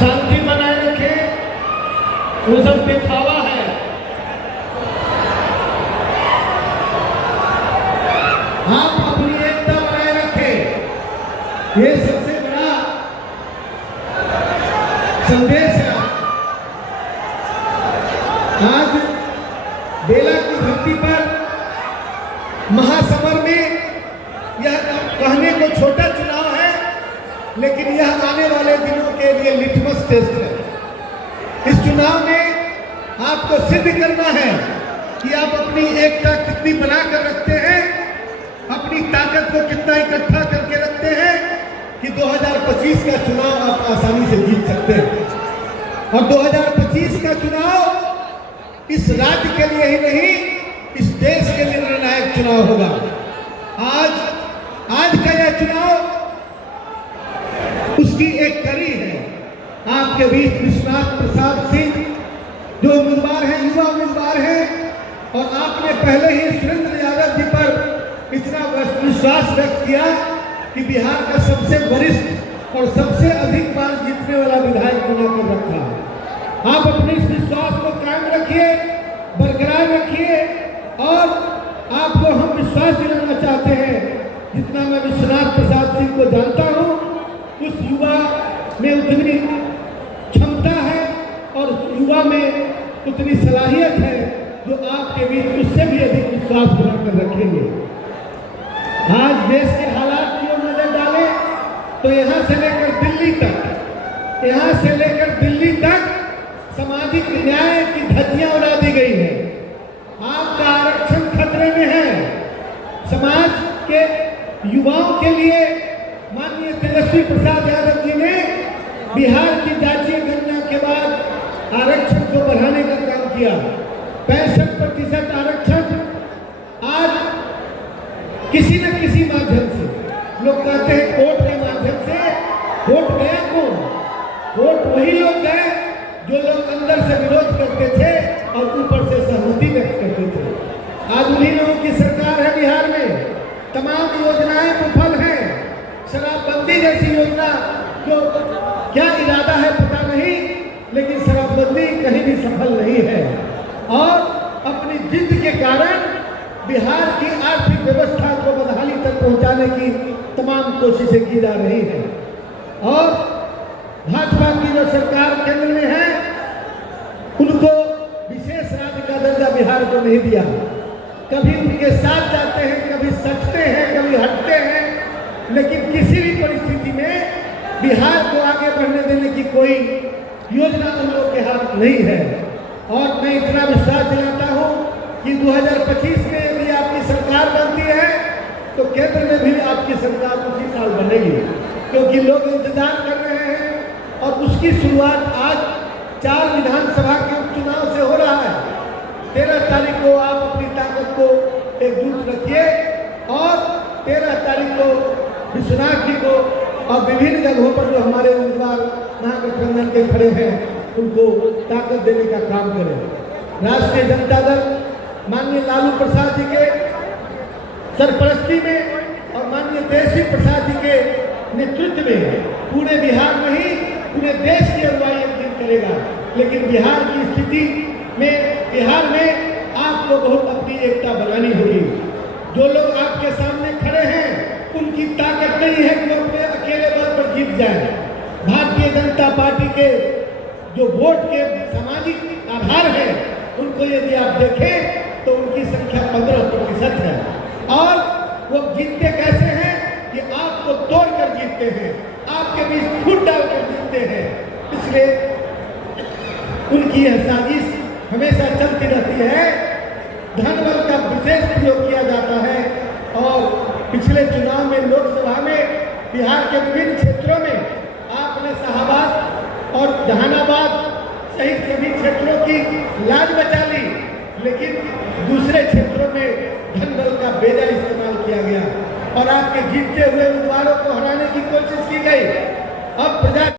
शांति बनाए रखे, वो सब दिखावा है। आप अपनी एकता बनाए रखे, ये सबसे बड़ा संदेश है। आज बेला की धरती पर महासमर में यह कहने को छोटा चुनाव है, लेकिन यह आने वाले दिनों के लिए लिटमस टेस्ट है। इस चुनाव में आपको सिद्ध करना है कि आप अपनी एकता कितनी बनाकर रखते हैं, अपनी ताकत को कितना इकट्ठा करके रखते हैं कि 2025 का चुनाव आप आसानी से जीत सकते हैं। और 2025 का चुनाव इस राज्य के लिए ही नहीं, इस देश के लिए निर्णायक चुनाव होगा। आज का यह चुनाव उसकी एक कड़ी है। आपके बीच विश्वनाथ प्रसाद सिंह जो उम्मीदवार हैं, युवा उम्मीदवार हैं, और आपने पहले ही सुरेंद्र यादव जी पर इतना विश्वास व्यक्त किया कि बिहार का सबसे वरिष्ठ और सबसे अधिक बार जीतने वाला विधायक बनाकर रखा है। आप अपने इस विश्वास को कायम रखिए, बरकरार रखिए, और आपको हम विश्वास दिलाना चाहते हैं, जितना मैं विश्वनाथ प्रसाद सिंह को जानता हूं, उस युवा में उतनी क्षमता है और युवा में उतनी सलाहियत है जो आपके बीच उससे भी अधिक विश्वास बनाकर रखेंगे। आज देश के हालात की ओर नजर डालें तो यहाँ से लेकर दिल्ली तक सामाजिक न्याय की धज्जियां उड़ा दी गई है। आपका आरक्षण खतरे में है। समाज के युवाओं के लिए माननीय तेजस्वी प्रसाद यादव जी ने बिहार की जातीय गणना के बाद आरक्षण को बढ़ाने का काम किया। 65% आरक्षण आज किसी न किसी माध्यम से, लोग कहते हैं कोर्ट के माध्यम से, वोट गया कौन? वोट वही लोग गए जो लोग अंदर से विरोध करते थे और ऊपर से सहमति व्यक्त करते थे। आज उन्हीं लोगों की सरकार है बिहार में। तमाम योजनाएं विफल हैं। शराबबंदी जैसी योजना जो क्या इरादा है पता नहीं, लेकिन शराबबंदी कहीं भी सफल नहीं है। और अपनी जिद के कारण बिहार की आर्थिक व्यवस्था को बदहाली तक पहुंचाने की तमाम कोशिशें की जा रही हैं। और भाजपा की जो सरकार केंद्र में है, उनको विशेष राज्य का दर्जा बिहार को नहीं दिया। कभी उनके साथ जाते हैं, कभी सटते हैं, कभी हटते हैं, लेकिन किसी भी परिस्थिति में बिहार को आगे बढ़ने देने की कोई योजना उन लोग के हाथ नहीं है। और मैं इतना विश्वास दिलाता हूं कि 2025 में यदि आपकी सरकार बनती है तो केंद्र में भी आपकी सरकार उसी साल बनेगी, क्योंकि लोग इंतजार कर रहे हैं। और उसकी शुरुआत आज 4 विधानसभा के उपचुनाव से हो रहा है। 13 तारीख को आप अपनी ताकत को एकजुट रखिए और 13 तारीख को विश्वनाथ जी को और विभिन्न जगहों पर जो हमारे उम्मीदवार महागठबंधन के खड़े हैं उनको ताकत देने का काम करें। राष्ट्रीय जनता दल माननीय लालू प्रसाद जी के सरपरस्ती में और माननीय तेजस्वी प्रसाद जी के नेतृत्व में पूरे बिहार नहीं पूरे देश की अगुवाई एक दिन करेगा। लेकिन बिहार की स्थिति में, बिहार में आपको बहुत अपनी एकता बनानी होगी। जो लोग आपके सामने खड़े हैं उनकी ताकत नहीं है कि वो अपने अकेले बल पर जीत जाए। भारतीय जनता पार्टी के जो वोट के सामाजिक आधार है, उनको यदि आप देखें तो उनकी संख्या 15% है। और वो जीतते कैसे हैं कि आपको तोड़कर जीतते हैं, आपके बीच फूट डालकर जीतते हैं। इसलिए उनकी यह साजिश हमेशा चलती रहती है। धन बल का विशेष प्रयोग किया जाता है। और पिछले चुनाव में लोकसभा में बिहार के विभिन्न क्षेत्रों में आपने शाहाबाद और जहानाबाद सहित सभी क्षेत्रों की लाज बचा ली, लेकिन दूसरे क्षेत्रों में धन बल का बेजा इस्तेमाल किया गया और आपके जीतते हुए उम्मीदवारों को हराने की कोशिश की गई। अब प्रजा